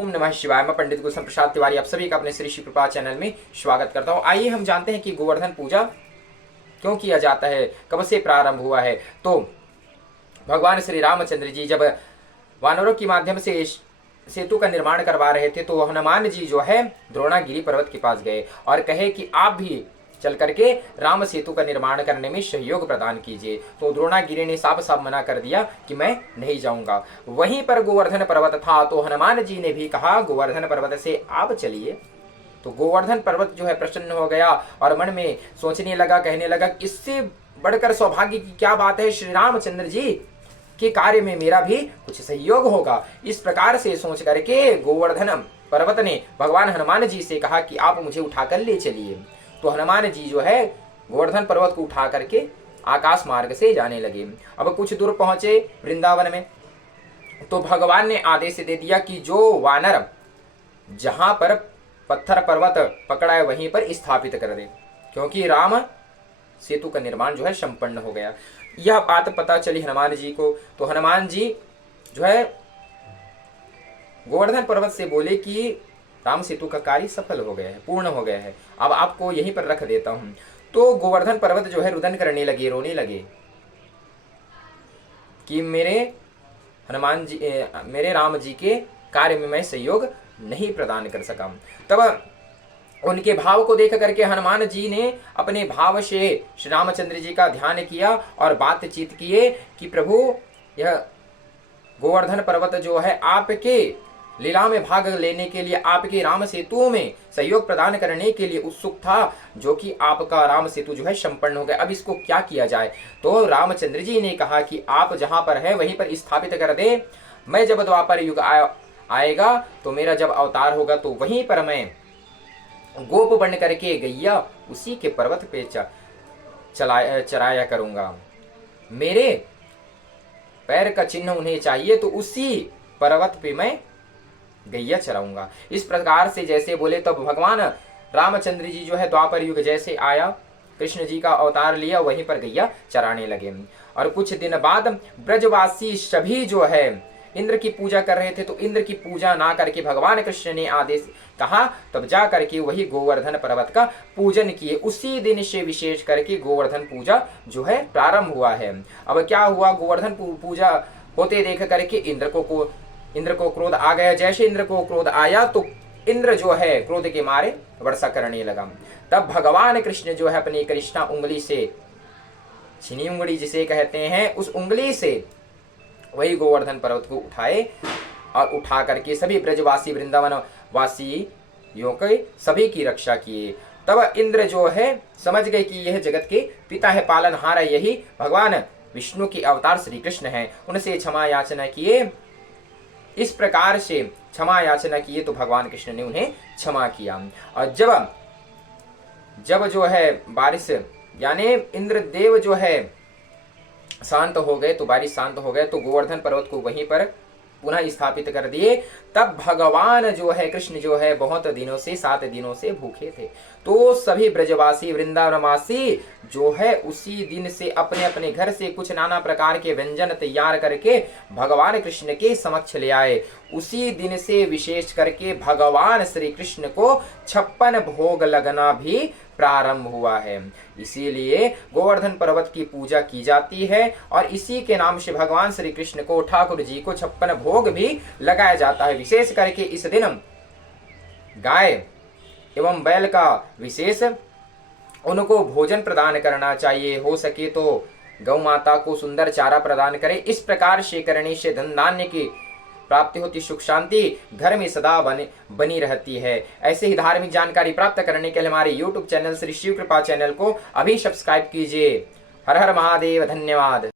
ओम नमः शिवाय। मैं पंडित गुलशन प्रसाद तिवारी आप सभी का अपने श्री शिव कृपा चैनल में स्वागत करता हूँ। आइए हम जानते हैं कि गोवर्धन पूजा क्यों किया जाता है, कब से प्रारंभ हुआ है। तो भगवान श्री रामचंद्र जी जब वानरों के माध्यम से सेतु का निर्माण करवा रहे थे तो हनुमान जी जो है द्रोणागिरी पर्वत के पास गए और कहे कि आप भी चल करके राम सेतु का निर्माण करने में सहयोग प्रदान कीजिए। तो द्रोणागिरी ने साफ साफ मना कर दिया कि मैं नहीं जाऊंगा। वहीं पर गोवर्धन पर्वत था तो हनुमान जी ने भी कहा गोवर्धन पर्वत से आप चलिए। तो गोवर्धन पर्वत जो है प्रसन्न हो गया और मन में सोचने लगा, कहने लगा इससे बढ़कर सौभाग्य की क्या बात है, श्री रामचंद्र जी के कार्य में मेरा भी कुछ सहयोग होगा। इस प्रकार से सोच करके गोवर्धन पर्वत ने भगवान हनुमान जी से कहा कि आप मुझे उठाकर ले चलिए। तो हनुमान जी जो है गोवर्धन पर्वत को उठा करके आकाश मार्ग से जाने लगे। अब कुछ दूर पहुंचे वृंदावन में तो भगवान ने आदेश दे दिया कि जो वानर जहां पर पत्थर पर्वत पकड़ा है वहीं पर स्थापित कर दे, क्योंकि राम सेतु का निर्माण जो है संपन्न हो गया। यह बात पता चली हनुमान जी को। तो हनुमान जी जो है गोवर्धन पर्वत से बोले कि राम सेतु का कार्य सफल हो गया है, पूर्ण हो गया है, अब आपको यहीं पर रख देता हूं। तो गोवर्धन पर्वत जो है रुदन करने लगे, रोने लगे कि मेरे राम जी के कार्य में मैं सहयोग नहीं प्रदान कर सका। तब उनके भाव को देख करके हनुमान जी ने अपने भाव से श्री रामचंद्र जी का ध्यान किया और बातचीत किए कि प्रभु यह गोवर्धन पर्वत जो है आपके लीला में भाग लेने के लिए, आपके राम सेतु में सहयोग प्रदान करने के लिए उत्सुक था, जो कि आपका राम सेतु जो है संपन्न हो गया। अब इसको क्या किया जाए। तो रामचंद्र जी ने कहा कि आप जहां पर है वहीं पर स्थापित कर दे। मैं जब द्वापर युग आएगा तो मेरा जब अवतार होगा तो वहीं पर मैं गोप बन करके गैया उसी के पर्वत पे चराया करूंगा। मेरे पैर का चिन्ह उन्हें चाहिए तो उसी पर्वत पे मैं गैया चराऊंगा। इस प्रकार से जैसे बोले तब भगवान रामचंद्र जी जो है द्वापर युग जैसे आया, कृष्ण जी का अवतार लिया, वहीं पर गैया चराने लगे। और कुछ दिन बाद ब्रजवासी सभी जो है इंद्र की पूजा कर रहे थे, तो इंद्र की पूजा ना करके भगवान कृष्ण ने आदेश कहा, तब जा करके वही गोवर्धन पर्वत का पूजन किए। उसी दिन से विशेष करके गोवर्धन पूजा जो है प्रारंभ हुआ है। अब क्या हुआ, गोवर्धन पूजा होते देख करके इंद्र को क्रोध आ गया। जैसे इंद्र को क्रोध आया तो इंद्र जो है क्रोध के मारे वर्षा करने लगा। तब भगवान कृष्ण जो है अपनी कृष्णा उंगली से, छिनी उंगली जिसे कहते हैं, उस उंगली से वही गोवर्धन पर्वत को उठाए और उठा करके सभी ब्रजवासी वृंदावन वासियों के सभी की रक्षा किए। तब इंद्र जो है समझ गए कि यह जगत के पिता है, पालनहार है, यही भगवान विष्णु के अवतार श्री कृष्ण हैं। उनसे क्षमा याचना किए। इस प्रकार से क्षमा याचना किए तो भगवान कृष्ण ने उन्हें क्षमा किया। और जब जो है बारिश यानी इंद्रदेव जो है शांत हो गए, तो बारिश शांत हो गए, तो गोवर्धन पर्वत को वहीं पर पुनः स्थापित कर दिए। तब भगवान जो है कृष्ण जो है बहुत दिनों से 7 दिनों से भूखे थे। तो सभी ब्रजवासी वृंदावनवासी जो है उसी दिन से अपने अपने घर से कुछ नाना प्रकार के व्यंजन तैयार करके भगवान कृष्ण के समक्ष ले आए। उसी दिन से विशेष करके भगवान श्री कृष्ण को 56 भोग लगना भी प्रारंभ हुआ है। इसीलिए गोवर्धन पर्वत की पूजा की जाती है और इसी के नाम से भगवान श्री कृष्ण को, ठाकुर जी को 56 भोग भी लगाया जाता है। विशेष करके इस दिन गाय एवं बैल का विशेष उनको भोजन प्रदान करना चाहिए। हो सके तो गौ माता को सुंदर चारा प्रदान करें। इस प्रकार से करने से धन धान्य की प्राप्ति होती, सुख शांति घर में सदा बनी रहती है। ऐसे ही धार्मिक जानकारी प्राप्त करने के लिए हमारे YouTube चैनल श्री शिव कृपा चैनल को अभी सब्सक्राइब कीजिए। हर हर महादेव, धन्यवाद।